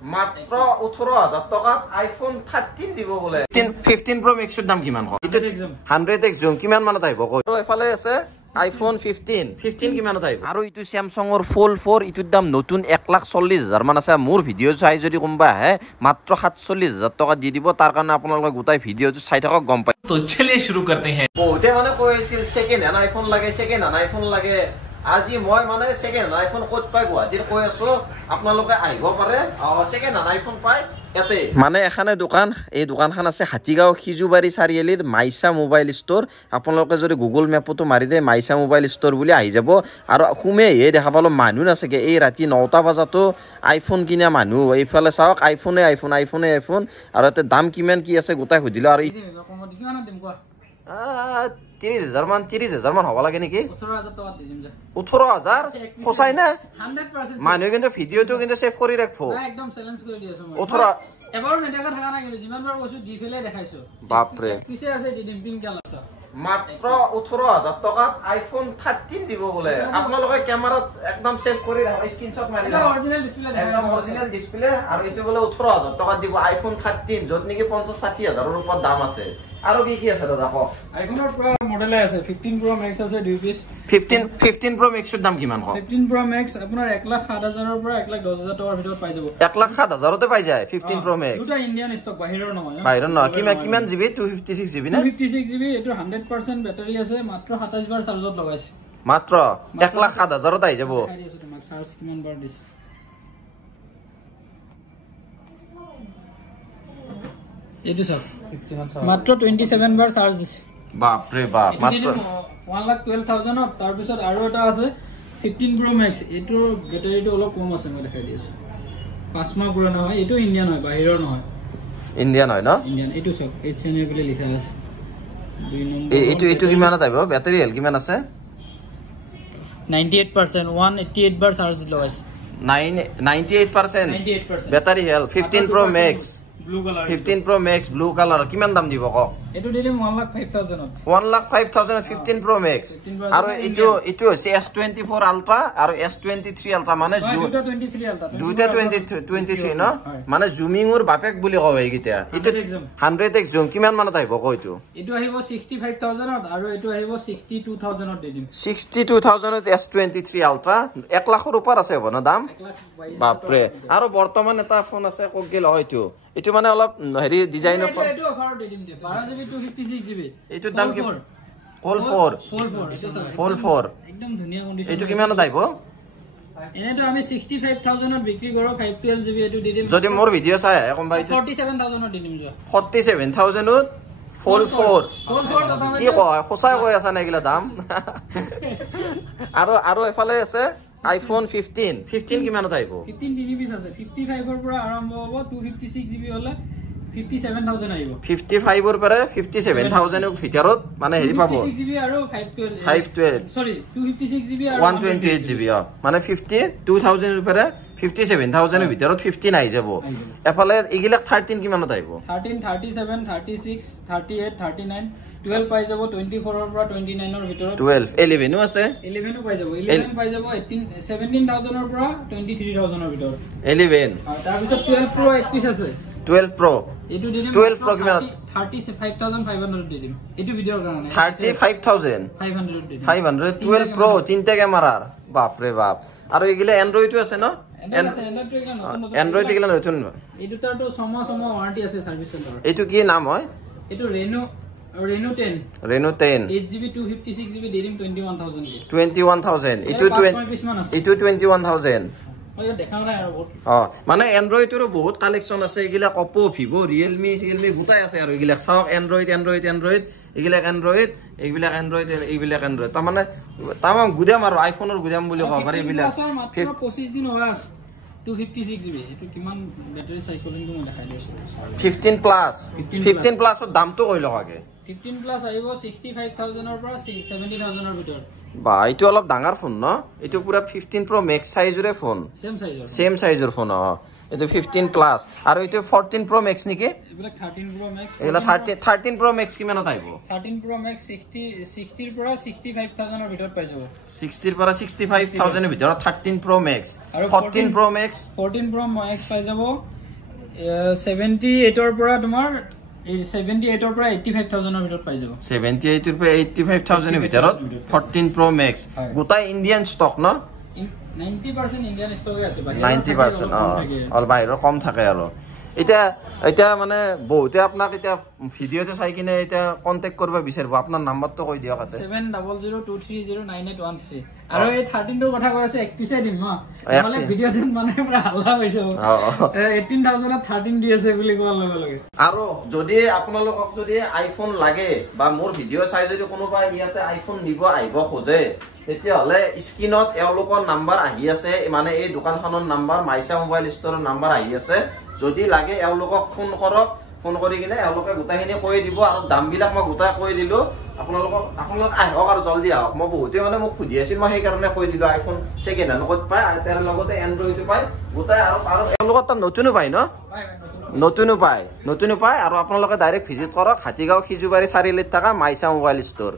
মাত্ৰ 18000 টকাত আইফোন 13 দিব বলে 15 Pro Max ৰ দাম কিমান হয় 100x zoom কিমান মানত আহিব কই তো এফালে আছে iPhone 15 কিমানত আহিব আৰু ইটো Samsung-ৰ Fold 4 ইটোৰ দাম নতুন 1,40,000 মান আছে মোৰ ভিডিও চাই যদি কোনবা আহে মাত্ৰ 47,000 টকা দি দিব তাৰ কাৰণে আপোনালোকে গোটাই ভিডিওটো চাই থাকক গম পাই তো চলিয়ে শুরু करते हैं বহুতে মানে কৈছিল সেকেন্ড হ্যান্ড আইফোন লাগে সেকেন্ড হ্যান্ড আইফোন লাগে আজি মই মানে সেকেন্ড হ্যান্ড আইফোন ক'ত পাই গুৱাহাটীৰ কৈ আছো আপোনালোকে আহিব পাৰে সেকেন্ড হ্যান্ড আইফোন পাই এতে মানে এখানে দোকান এই দোকানখন আছে হাতীগাঁও খিজুবাৰী চাৰিআলিৰ মাইছা মোবাইল ষ্ট'ৰ আপোনালোকে যদি গুগল মেপতো মাৰি দে মাইছা মোবাইল ষ্ট'ৰ বুলি আহি যাব আৰু খুমে এই দেখা পালো মানুহ নাছেগে এই ৰাতি 9টা বজাতো আইফোন কিনা মানুহ এইফালে চাওক আইফোনে আৰু এতে দাম কিমান কি আছে গোটাই খুদিলো আৰু 30,000 মান হ'ব লাগে নেকি 18000 টকা দিম যা 18000 খসাই না 100% মানুহ কিন্তু ভিডিওটো কিন্তু সেভ কৰি ৰাখবো না একদম চ্যালেঞ্জ কৰি দি আছো মই 18 এবাৰ নেদেখা থাকা না কিন্তু যিমান বাৰ কৈছো দি ফেলে দেখাইছো বাপ ৰে কিছে আছে দিম পিন কাল আছে মাত্ৰ 18000 টকাত আইফোন 13 দিব বলে আপোনালোকে ক্যামেৰাত একদম সেভ কৰি ৰাখক স্ক্ৰিনশ্বট মাৰি ৰাখক অৰিজিনাল ডিসপ্লে একদম অৰিজিনাল ডিসপ্লে আৰু এটো বলে 18000 টকা দিব আইফোন 13 যত নেকি 50-60 হাজাৰৰ ওপৰত দাম আছে আৰু কি আছে দাদা ক আইফোনৰ পুৰা মডেল আছে 15 Pro Max আছে 2 পিস 15 Pro Max ৰ দাম কিমান ক 15 Pro Max আপোনাৰ 1,07,000 ৰ পৰা 1,10,000 টকাৰ ভিতৰত পাই যাব 1,07,000 তে পাই যায় 15 Pro Max দুটা ইণ্ডিয়ান ষ্টক বাহিৰৰ নহয় বাহিৰৰ নহয় কিমান জিবি 256 জিবি না 256 জিবি এটো 100% ব্যাটাৰি আছে মাত্ৰ 27 বাৰ চাৰ্জত লগাইছে মাত্ৰ 1,07,000 ত আহি যাব তোমাক চাৰ্জ কিমান বাৰ দিছে এটো সব মাত্ৰ 27 বাৰ চাৰ্জ দিছে বাপ ৰে বাপ মাত্ৰ 1,12,000 তাৰ পিছত আৰু এটা আছে 15 Pro Max এটো ব্যাটাৰিটো অলপ কম আছে মই দেখাই দিছো 5 মাহ পুৰণা হয় এটো ইণ্ডিয়ান হয় বাহিৰৰ নহয় ইণ্ডিয়ান হয় ন ইণ্ডিয়ান এটো সব HNA বুলি লিখা আছে 2 নম্বৰ এটো কিমানত আহিব ব্যাটাৰি হেল কিমান আছে 98% 188 বাৰ চাৰ্জ লগাইছে 98% ব্যাটাৰি হেল 15 Pro Max blue color 15 Pro Max blue color কিমান দাম দিব ক এটো দিলে 1,05,000 1,05,000 15 Pro Max আৰু এটো হৈছে S24 Ultra আৰু S23 Ultra মানে দুটা 23 ন মানে জুমিংৰ বাপেক বুলি কয় এইকিটা এটো 100x zoom কিমান মানত আহিব ক এটো আহিব 65,000 আৰু এটো আহিব 62,000 দি দিম 62,000 S23 Ultra 1 লাখৰ ওপৰ আছে হ'ব না দাম বাপ ৰে আৰু বৰ্তমান এটা ফোন আছে কক গেল হয়তো এটো মানে অলপ হেৰি ডিজাইন অফ এটো অফাৰ দি দিম 12GB 256 GB এটো দাম কি Fold 4 একদম ধুনিয়া কন্ডিশন এটো কিমানত আহিব এনেটো আমি 65,000 ত বিক্ৰী কৰো 512GB এটো দি দিম যদি মোৰ ভিডিও চাই কোনবাই 47,000 ত দি দিম যা 47,000 ত Fold 4 কি কয় খসাই কৈ আছে না এগিলা দাম আৰু এফালে আছে iPhone 15 কিমানত আহিব 15 তিনি পিস আছে 55 ৰ পৰা আৰম্ভ হ'ব 256GB হলে 57,000 আহিব 55 ৰ পৰা 57,000 ৰ ভিতৰত মানে হেৰি পাব 256GB আৰু 512 সৰি 256GB আৰু 128GB মানে 52,000 ৰ পৰা 57,000 ৰ ভিতৰত 15 আহি যাব এফালে ইগিলা 13 কিমানত আহিব 13 37 36 38 39 12 পাই যাব 24 ৰ পৰা 29 ৰ ভিতৰত 12 11 ও আছে 11 ও পাই যাব 11 পাই যাব 17,000 ৰ পৰা 23,000 ৰ ভিতৰত 11 তাৰ পিছত 12 Pro এক পিস আছে 12 Pro এটো দি দিম 12 Pro কিমান 35,500 দি দিম এটো ভিডিওৰ কাৰণে 35,500 দি দিম 500 12 Pro তিনটা ক্যামেৰাৰ বাপ ৰে বাপ আৰু ইগিলা এন্ড্ৰইডও আছে ন এন্ড্ৰইড ইগিলা নতুন এটো তাৰটো সময় ওয়াৰেন্টি আছে সাৰ্ভিস সেন্টাৰ এটো কি নাম হয় এটো Reno 10 8GB 256GB দি দিম 21,000 এটো 21,000 দেখাও নাই আৰু মানে এন্ড্ৰইডৰ বহুত কালেকচন আছে এগিলা Oppo Vivo Realme গুটাই আছে আৰু এগিলা চাওক এন্ড্ৰইড এগিলা এন্ড্ৰইড তাৰমানে তামাম গুদাম আৰু আইফোনৰ গুদাম বুলি কব পাৰি এগিলা 25 দিন হৈ আছে 256GB এটো কিমান ব্যাটাৰি সাইক্লিংটো মই দেখাই দিছো 15 প্লাছৰ দামটো কই লগাকে 15 প্লাছ আহিব 65,000 ৰ পৰা 70,000 ৰ ভিতৰত বা এটো অলপ ডাঙৰ ফোন ন এটো পুৰা 15 Pro Max সাইজৰে ফোন সেম সাইজৰ ফোন এইটো 15 প্লাস আৰু এইটো 14 Pro Max নেকি এইবিলাক 13 Pro Max এইলা 13 Pro Max কিমানত আহিব 13 Pro Max 60 ৰ পৰা 65000 ৰ ভিতৰত পাই যাব 60 ৰ পৰা 65000 ৰ ভিতৰত 13 Pro Max 14 Pro Max 14 Pro Max পাই যাব 78 ৰ পৰা তোমাৰ 78 ৰ পৰা 85000 ৰ ভিতৰত পাই যাব 78 ৰ পৰা 85000 ৰ ভিতৰত 14 Pro Max গোটাই ইণ্ডিয়ান ষ্টক ন 90% ইণ্ডিয়ান ষ্টকে আছে 90% অল বাহিৰৰ কম থাকে আৰু এটা মানে বহুতে আপোনাক এটা ভিডিওতে চাই কিনে এটা কন্টাক্ট কৰিব বিচাৰিব আপোনাৰ নাম্বাৰটো কৈ দিয়ক আছে 7002309813 আৰু এই 13 ৰ কথা কৈ আছে এক পিছে দিম মানে ভিডিওটো মানে পুৰা হাল্লা হৈ যাব 18000 ত 13 দি আছে বুলি কোৱাৰ লগে লগে আৰু যদি আপোনালোকক যদি আইফোন লাগে বা মোৰ ভিডিও চাই যদি কোনোবা ইয়াতে আইফোন নিব আহিব খোজে তেতিয়া হলে স্ক্ৰিনত এওঁলোকৰ নাম্বাৰ আহি আছে মানে এই দোকানখনৰ নাম্বাৰ মাইছা মোবাইল ষ্টৰৰ নাম্বাৰ আহি আছে যদি লাগে এওঁলোকক ফোন কৰক ফোন কৰি কিনে এওঁলোকে গোটাখিনি কৈ দিব আৰু দামবিলাক মই গোটাই কৈ দিলো আপোনালোক আহক আৰু জলদি আহক মই বহুতে মানে মোক সুধি আছিল মই সেইকাৰণে কৈ দিলো আইফোন সেকেন্ড হেণ্ড ক'ত পায় তাৰ লগতে এন্ড্ৰইডো পায় গোটাই আৰু এওঁলোকৰ তাত নতুনো পায় ন নতুনো পায় আৰু আপোনালোকে ডাইৰেক্ট ভিজিট কৰক হাতীগাঁও সিজুবাৰী 4 লিট থকা মাইছা মোবাইল ষ্টৰ